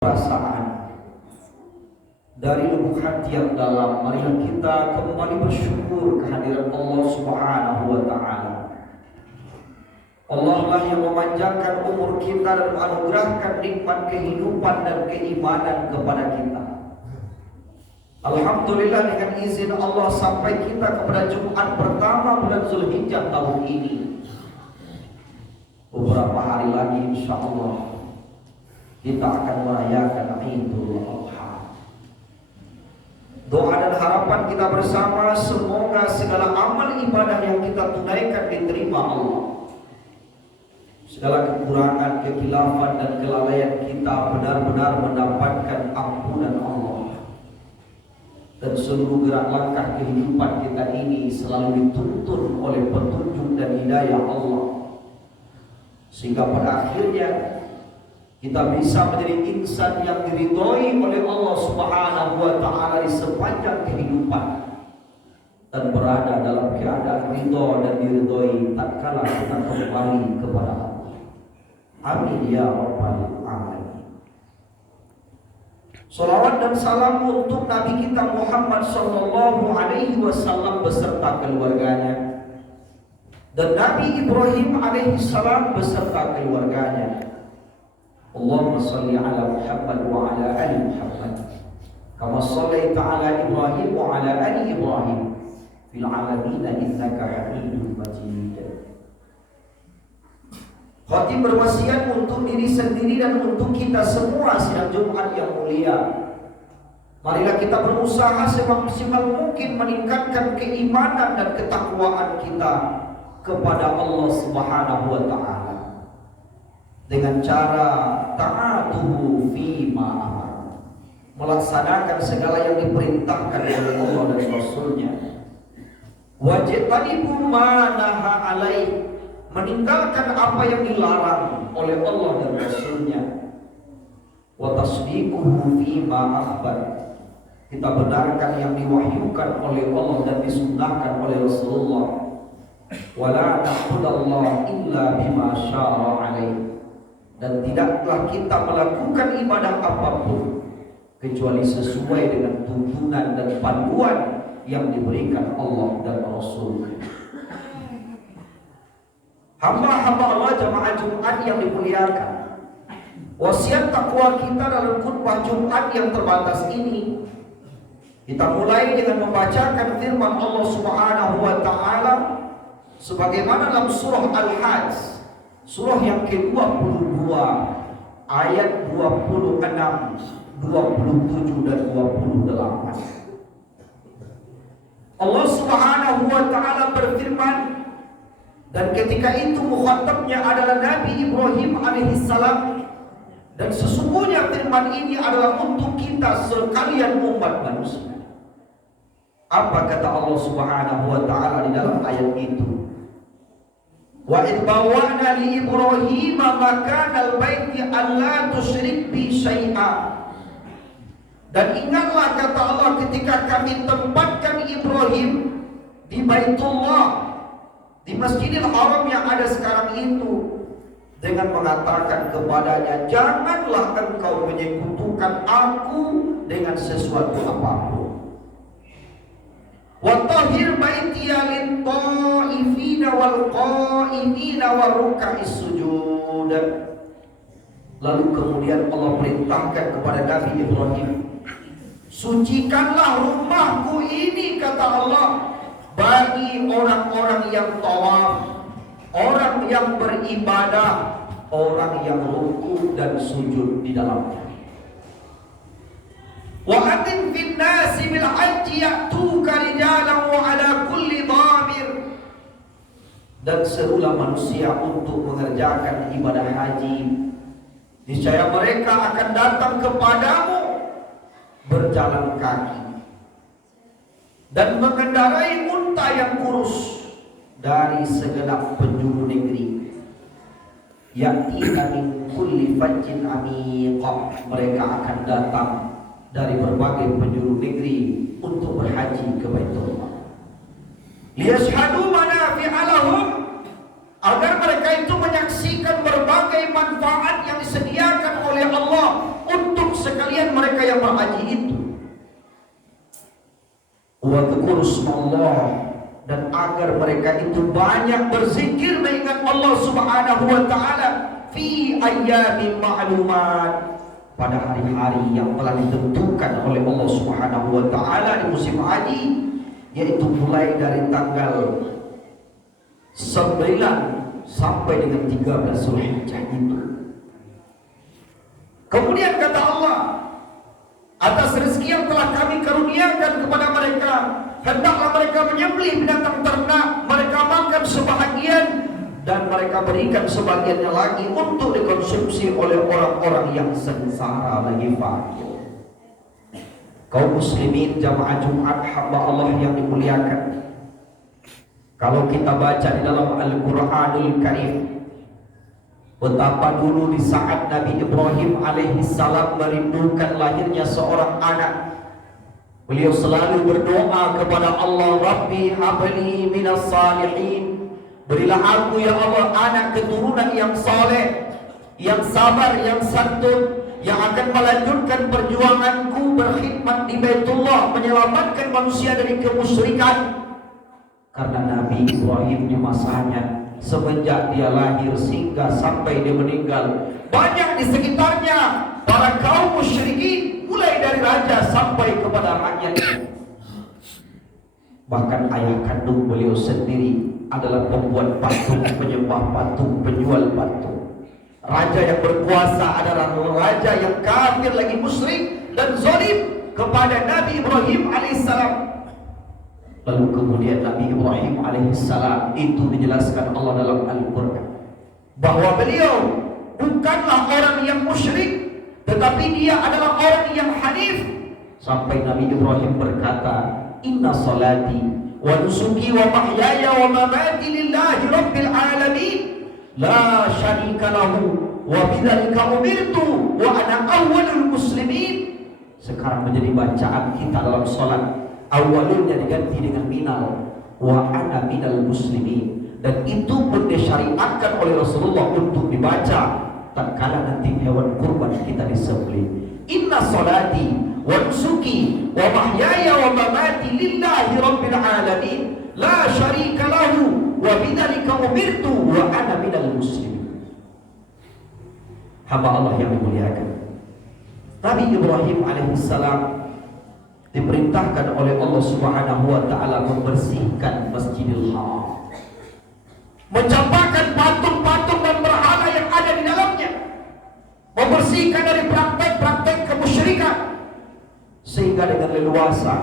Perasaan dari lubuk hati yang dalam, mari kita kembali bersyukur kehadiran Allah Subhanahu wa Ta'ala. Allah lah yang memanjangkan umur kita dan menganugerahkan nikmat kehidupan dan keimanan kepada kita. Alhamdulillah, dengan izin Allah sampai kita kepada Jumat pertama bulan Zulhijjah tahun ini. Beberapa hari lagi insya Allah kita akan merayakan Idul Adha. Doa dan harapan kita bersama, semoga segala amal ibadah yang kita tunaikan diterima Allah. Segala kekurangan, kekhilafan dan kelalaian kita benar-benar mendapatkan ampunan Allah. Dan seluruh gerak langkah kehidupan kita ini selalu dituntun oleh petunjuk dan hidayah Allah, sehingga pada akhirnya kita bisa menjadi insan yang diridhoi oleh Allah Subhanahu wa Ta'ala di sepanjang kehidupan, dan berada dalam keadaan ridho dan diridhoi tatkala kita kembali kepada Allah. Amin ya rabbal alamin. Salawat dan salam untuk Nabi kita Muhammad sallallahu alaihi wasallam beserta keluarganya, dan Nabi Ibrahim alaihi salam beserta keluarganya. Allahumma salli ala Muhammad wa ala ali Muhammad kama sallaita ala Ibrahim wa ala ali Ibrahim fil alamin innaka Hamidum Majid. Khatib berwasiat untuk diri sendiri dan untuk kita semua sidang Jumat yang mulia. Marilah kita berusaha semaksimal mungkin meningkatkan keimanan dan ketakwaan kita kepada Allah Subhanahu wa Ta'ala dengan cara ta'atuhu fima amar, melaksanakan segala yang diperintahkan oleh Allah dan Rasulnya. Wajtanibu ma naha alaih, meninggalkan apa yang dilarang oleh Allah dan Rasulnya. Wa tasdiquhu fima akhbar, kita benarkan yang diwahyukan oleh Allah dan disunnahkan oleh Rasulullah. Wala na'budallaha illa bima syara'a alaih, dan tidaklah kita melakukan ibadah apapun kecuali sesuai dengan tuntunan dan panduan yang diberikan Allah dan Rasul. Hamba-hamba Allah jamaah Jumat yang dimuliakan, wasiat takwa kita dalam khutbah Jumat yang terbatas ini, kita mulai dengan membacakan firman Allah Subhanahu wa Ta'ala sebagaimana dalam surah Al-Hajj, surah yang ke-22 ayat 26, 27 dan 28. Allah Subhanahu wa Ta'ala berfirman, dan ketika itu mukhatabnya adalah Nabi Ibrahim alaihissalam, dan sesungguhnya firman ini adalah untuk kita sekalian umat manusia. Apa kata Allah Subhanahu wa Ta'ala di dalam ayat itu? Wa idh bawwa'na li Ibrahim makanal baiti alla tusyrik bi syai'a. Dan ingatlah kata Allah ketika kami tempatkan Ibrahim di Baitullah, di Masjidil Haram yang ada sekarang itu, dengan mengatakan kepadanya, janganlah engkau menyekutukan aku dengan sesuatu apapun. Wa tahhir baitiya lit-ta'ifina wal qa'imina war ruk'is sujud. Lalu kemudian Allah perintahkan kepada Nabi Ibrahim, sucikanlah rumahku ini, kata Allah, bagi orang-orang yang tawaf, orang yang beribadah, orang yang rukuk dan sujud di dalamnya. Wa atin fin nasi bil hajji ya'tuka rijalan wa ala kulli dhamir, dan serulah manusia untuk mengerjakan ibadah haji, niscaya mereka akan datang kepadamu berjalan kaki dan mengendarai unta yang kurus dari segenap penjuru negeri. Ya'tina min kulli fajjin amiq, mereka akan datang dari berbagai penjuru negeri untuk berhaji ke Baitullah. Liyashhadu manafi'a lahum, agar mereka itu menyaksikan berbagai manfaat yang disediakan oleh Allah untuk mereka yang berhaji itu. Wa dzkurusmallah, dan agar mereka itu banyak berzikir mengingat Allah Subhanahu wa taala fi ayyamin ma'lumat, pada hari-hari yang telah ditentukan oleh Allah Subhanahu wa taala di musim haji, yaitu mulai dari tanggal 9 sampai dengan 13 Zulhijjah itu. Kemudian kata Allah, atas rezeki yang telah kami karuniakan kepada mereka, hendaklah mereka menyembelih binatang ternak, mereka makan sebahagian dan mereka berikan sebagiannya lagi untuk dikonsumsi oleh orang-orang yang sengsara lagi fakir. Kaum muslimin jamaah Jumat hamba Allah yang dimuliakan, kalau kita baca di dalam Al-Quranul Karim, betapa dulu di saat Nabi Ibrahim alaihissalam merindukan lahirnya seorang anak, beliau selalu berdoa kepada Allah, Rabbi habli minas salihin, berilah aku ya Allah anak keturunan yang saleh, yang sabar, yang santun, yang akan melanjutkan perjuanganku berkhidmat di Baitullah, menyelamatkan manusia dari kemusyrikan. Karena Nabi Ibrahim di masanya, semenjak dia lahir sehingga sampai dia meninggal, banyak di sekitarnya para kaum musyrikin, mulai dari raja sampai kepada rakyatnya. Bahkan ayah kandung beliau sendiri adalah pembuat patung, penyembah patung, penjual patung. Raja yang berkuasa adalah raja yang kafir lagi, musyrik dan zalim kepada Nabi Ibrahim alaihissalam. Lalu kemudian Nabi Ibrahim alaihissalam itu dijelaskan Allah dalam Al-Quran bahwa beliau bukanlah orang yang musyrik, tetapi dia adalah orang yang hanif. Sampai Nabi Ibrahim berkata, Inna salati wa nusuki wa mahyaya wa mamati lillahi rabbil alamin, la syarika lahu wa bidzalika umirtu wa ana awwalul muslimin. Sekarang menjadi bacaan kita dalam salat, awalnya diganti dengan minal, wa ana minal muslimin, dan itu pun disyariatkan oleh Rasulullah untuk dibaca tatkala nanti hewan kurban kita disembelih. Inna salati wa nusuki wa mahyaya wa mamati lillahi rabbil alamin, la syarika lahu wa bidzalika umirtu wa ana minal muslimin. Hamba Allah yang dimuliakan, Nabi Ibrahim alaihissalam diperintahkan oleh Allah Subhanahu wa taala membersihkan Masjidil Haram, mencampakkan patung-patung dan berhala yang ada di dalamnya, membersihkan dari praktek-praktek kemusyrikan, sehingga dengan leluasa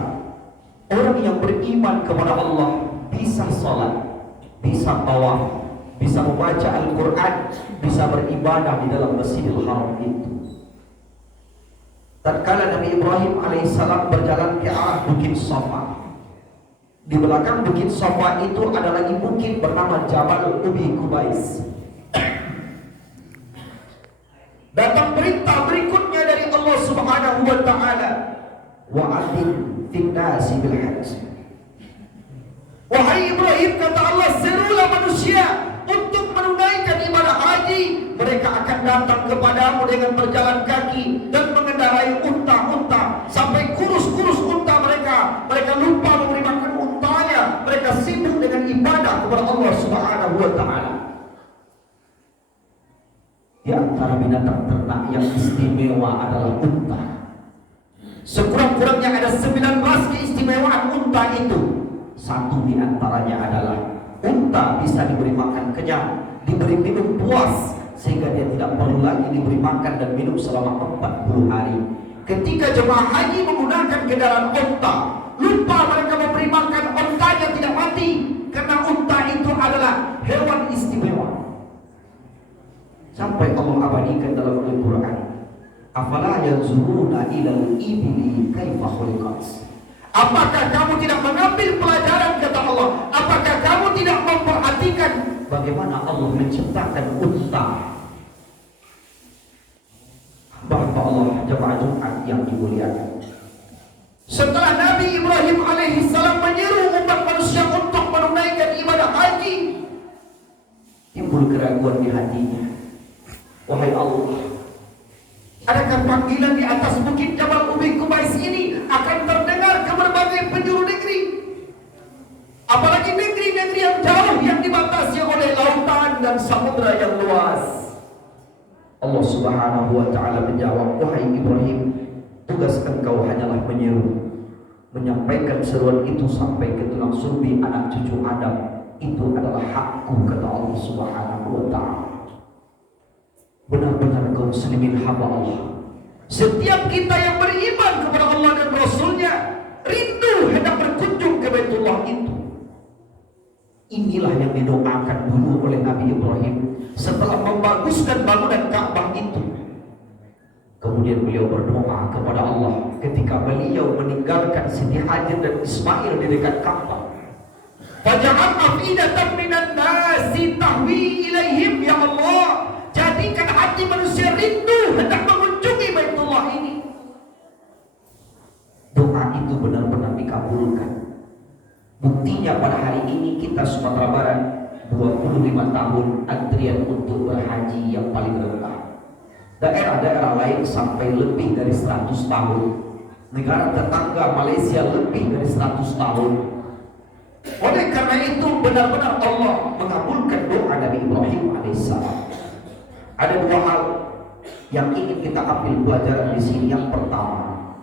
orang yang beriman kepada Allah bisa salat, bisa tawaf, bisa membaca Al-Quran, bisa beribadah di dalam Masjidil Haram itu. Tatkala Nabi Ibrahim alaihissalam berjalan ke arah Bukit Safa, di belakang Bukit Safa itu ada lagi bukit bernama Jabal Ubi Kubais. Datang perintah berikutnya dari Allah Subhanahu wa taala, wa adzin fin nasi bil hajj. Wahai Ibrahim, kata Allah, serulah manusia untuk menunaikan ibadah haji. Mereka akan datang kepadamu dengan berjalan kaki dan mengendarai unta-unta sampai kurus-kurus unta mereka. Mereka lupa memberi makan untanya. Mereka sibuk dengan ibadah kepada Allah Subhanahu wa taala. Di antara binatang ternak yang istimewa adalah unta. Sekurang-kurangnya ada 19 keistimewaan unta itu. Satu di antaranya adalah unta bisa diberi makan kenyang, diberi minum puas, sehingga dia tidak perlu lagi diberi makan dan minum selama 40 hari. Ketika jemaah haji menggunakan kendaraan unta, lupa mereka memberi makan untanya tidak mati, karena unta itu adalah hewan istimewa. Sampai Allah abadikan dalam Al-Quran, afala yanzuruna ilal ibili kaifa khuliqat. Apakah kamu tidak mengambil pelajaran, kata Allah? Apakah kamu tidak memperhatikan bagaimana Allah menciptakan unta? Hamba Allah jemaah Jumat yang dimuliakan, setelah Nabi Ibrahim alaihissalam menyeru umat manusia untuk menunaikan ibadah haji, timbul keraguan di hatinya. Wahai Allah, adakah panggilan di atas bukit Jabal Subhanahu wa ta'ala menjawab, wahai Ibrahim, tugas engkau hanyalah menyeru, menyampaikan seruan itu sampai ke tulang sulbi anak cucu Adam. Itu adalah hakku, kata Allah Subhanahu wa ta'ala. Benar-benar kaum muslimin hamba Allah, setiap kita yang beriman kepada Allah dan Rasulnya rindu hendak berkunjung ke Baitullah itu. Inilah yang didoakan dulu oleh Nabi Ibrahim setelah membaguskan bangunan Ka'bah itu. Kemudian beliau berdoa kepada Allah ketika beliau meninggalkan Siti Hajar dan Ismail di dekat Ka'bah. Faj'al afidatan minan nasi tahwi ilaihim, ya Allah, jadikan hati manusia rindu hendak mengunjungi Baitullah ini. Doa itu benar-benar dikabulkan. Buktinya pada hari ini kita Sumatera Barat 25 tahun antrian untuk berhaji yang paling rendah. Daerah-daerah lain sampai lebih dari 100 tahun. Negara tetangga Malaysia lebih dari 100 tahun. Oleh karena itu benar-benar Allah mengabulkan doa Nabi Ibrahim alaihissalam. Ada dua hal yang ingin kita ambil pelajaran di sini. Yang pertama,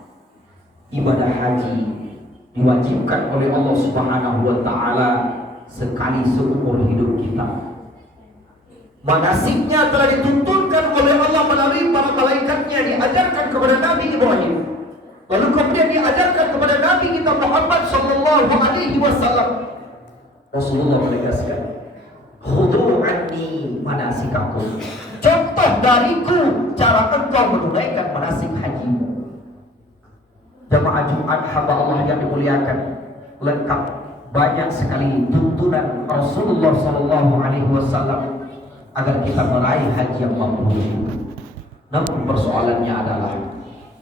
ibadah haji diwajibkan oleh Allah Subhanahu wa ta'ala sekali seumur hidup kita. Manasiknya telah dituntunkan oleh Allah melalui para malaikatnya, diajarkan kepada Nabi Ibrahim, lalu kemudian diajarkan kepada Nabi kita Muhammad sallallahu alaihi wasallam. Rasulullah menegaskan, khudhu anni manasikakum, contoh dariku cara engkau menunaikan manasik hajimu. Jemaah Jumat hamba Allah yang dimuliakan, lengkap banyak sekali tuntunan Rasulullah sallallahu alaihi wasallam agar kita meraih haji yang mabrur. Namun persoalannya adalah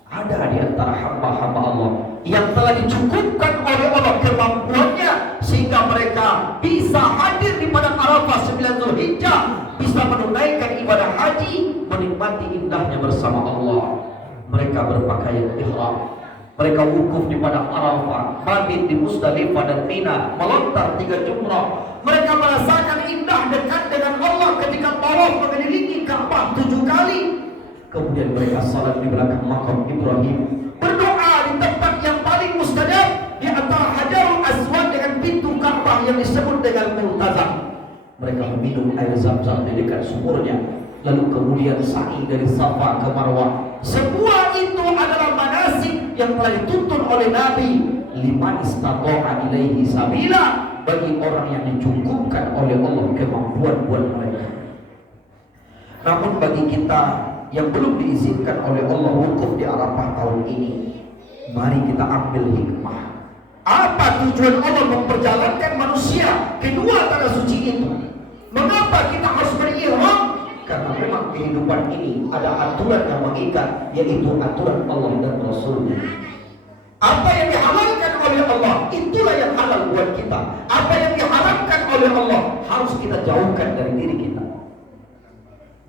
ada di antara hamba-hamba Allah yang telah dicukupkan oleh Allah kemampuannya sehingga mereka bisa hadir di padang Arafah 9 Zulhijjah, bisa menunaikan ibadah haji, menikmati indahnya bersama Allah. Mereka berpakaian ihram, mereka wukuf di padang Arafah, mabit di Musdalifah dan Mina, melontar 3 jumrah. Mereka merasakan indah dekat dengan Allah ketika tawaf mengelilingi Ka'bah 7 kali. Kemudian mereka salat di belakang makam Ibrahim, berdoa di tempat yang paling mustajab di antara Hajarul Aswad dengan pintu Ka'bah yang disebut dengan Multazam. Mereka meminum air Zam-Zam di dekat sumurnya, lalu kemudian sa'i dari Safa ke Marwah. Semua itu adalah manasik yang telah dituntun oleh Nabi. Liman istata'a ilaihi sabila, bagi orang yang dicukupkan oleh Allah kemampuan buat mereka. Namun bagi kita yang belum diizinkan oleh Allah wukuf di Arafah tahun ini, mari kita ambil hikmah. Apa tujuan Allah memperjalankan manusia kedua tanah suci itu? Mengapa kita harus berihram? Karena memang kehidupan ini ada aturan yang mengikat, yaitu aturan Allah dan Rasulnya. Apa yang dihalalkan oleh Allah, itulah yang halal buat kita. Apa yang diharamkan oleh Allah harus kita jauhkan dari diri kita.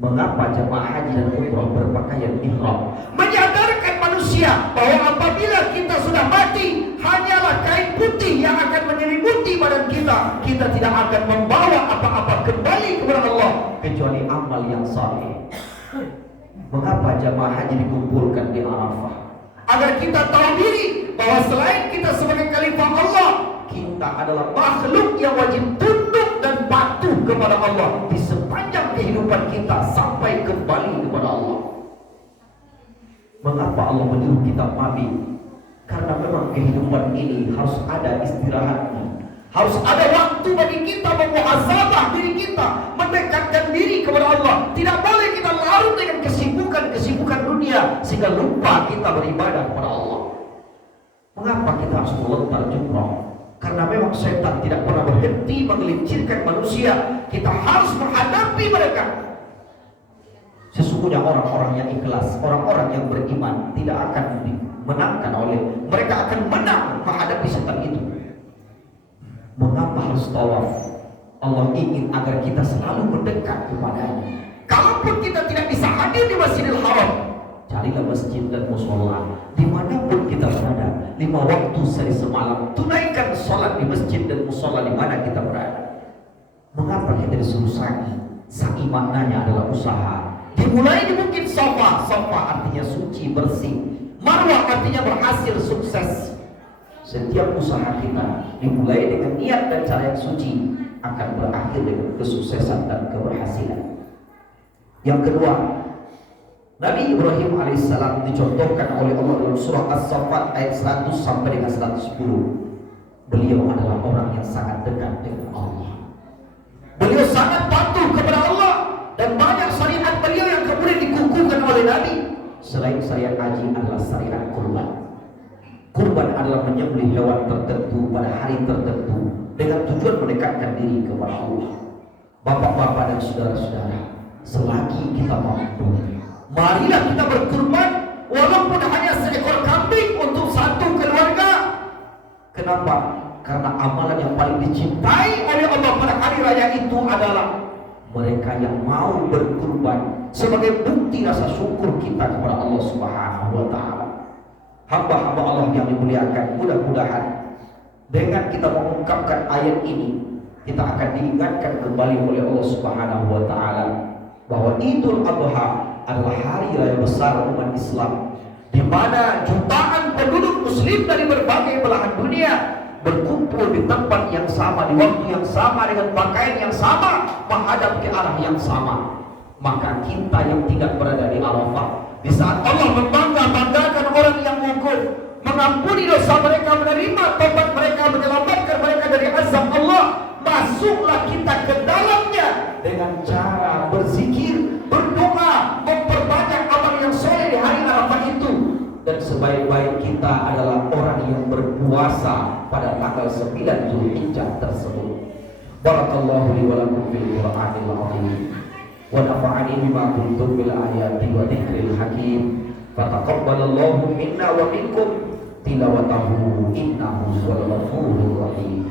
Mengapa jemaah haji dan umrah berpakaian ihram? Menyadarkan manusia bahwa apabila kita sudah mati, hanyalah kain putih yang akan menyelimuti badan kita. Kita tidak akan membawa apa-apa kembali kepada Allah kecuali amal yang saleh. Mengapa jemaah haji dikumpulkan di Arafah? Agar kita tahu diri bahwa selain kita sebagai khalifah Allah, kita adalah makhluk yang wajib tunduk dan patuh kepada Allah di sepanjang kehidupan kita sampai kembali kepada Allah. Mengapa Allah menyuruh kita mabit? Karena memang kehidupan ini harus ada istirahatnya. Harus ada waktu bagi kita memuhasabah diri kita, mendekatkan diri kepada Allah. Tidak boleh kita larut dengan kesibukan dunia sehingga lupa kita beribadah kepada Allah. Mengapa kita harus melontar jumrah? Karena memang setan tidak pernah berhenti menggelincirkan manusia. Kita harus menghadapi mereka. Sesungguhnya orang-orang yang ikhlas, orang-orang yang beriman tidak akan dimenangkan oleh mereka, akan menang menghadapi setan itu. Mengapa harus tawaf? Allah ingin agar kita selalu mendekat kepadanya. Kalaupun kita tidak bisa hadir di Masjidil Haram, carilah masjid dan mushola dimanapun kita berada. 5 waktu sehari semalam, tunaikan sholat di masjid dan mushola di mana kita berada. Mengapa kita disuruh sa'i? Sa'i maknanya adalah usaha. Dimulai di Bukit Safa. Safa artinya suci, bersih. Marwah artinya berhasil, sukses. Setiap usaha kita dimulai dengan niat dan cara yang suci akan berakhir dengan kesuksesan dan keberhasilan. Yang kedua, Nabi Ibrahim alaihissalam dicontohkan oleh Allah dalam surah As-Saffat ayat 100 sampai dengan 110. Beliau adalah orang yang sangat dekat dengan Allah. Beliau sangat patuh kepada Allah, dan banyak syariat beliau yang kemudian dikukuhkan oleh Nabi. Selain syariat haji adalah syariat kurban. Kurban adalah menyembelih hewan tertentu pada hari tertentu dengan tujuan mendekatkan diri kepada Allah. Bapak-bapak dan saudara-saudara, selagi kita mampu, marilah kita berkurban, walaupun hanya seekor kambing untuk satu keluarga. Kenapa? Karena amalan yang paling dicintai oleh Allah pada hari raya itu adalah mereka yang mau berkurban sebagai bukti rasa syukur kita kepada Allah Subhanahu wa taala. Hamba-hamba Allah yang dimuliakan, mudah-mudahan dengan kita mengungkapkan ayat ini, kita akan diingatkan kembali oleh Allah Subhanahu wa taala bahwa Idul Adha adalah hari raya besar umat Islam, di mana jutaan penduduk muslim dari berbagai belahan dunia berkumpul di tempat yang sama, di waktu yang sama, dengan pakaian yang sama, menghadap ke arah yang sama. Maka kita yang tidak berada di Arafah, di saat Allah membangga-banggakan orang yang wukuf, mengampuni dosa mereka, menerima tobat mereka, menyelamatkan mereka dari azab Allah, masuklah kita ke dalamnya dengan cara berzikir, berdoa, memperbanyak amal yang soleh di hari Arafah itu. Dan sebaik-baik kita adalah orang yang berpuasa pada tanggal 9 Zulhijjah tersebut. Barakallahu li wa lakum fil Qur'anil azim wa nafa'ani bima kuntum bil ayati wa dzikril hakim. Fataqabbalallahu minna wa minkum tilawatahu innahu huwal ghafurur rahim.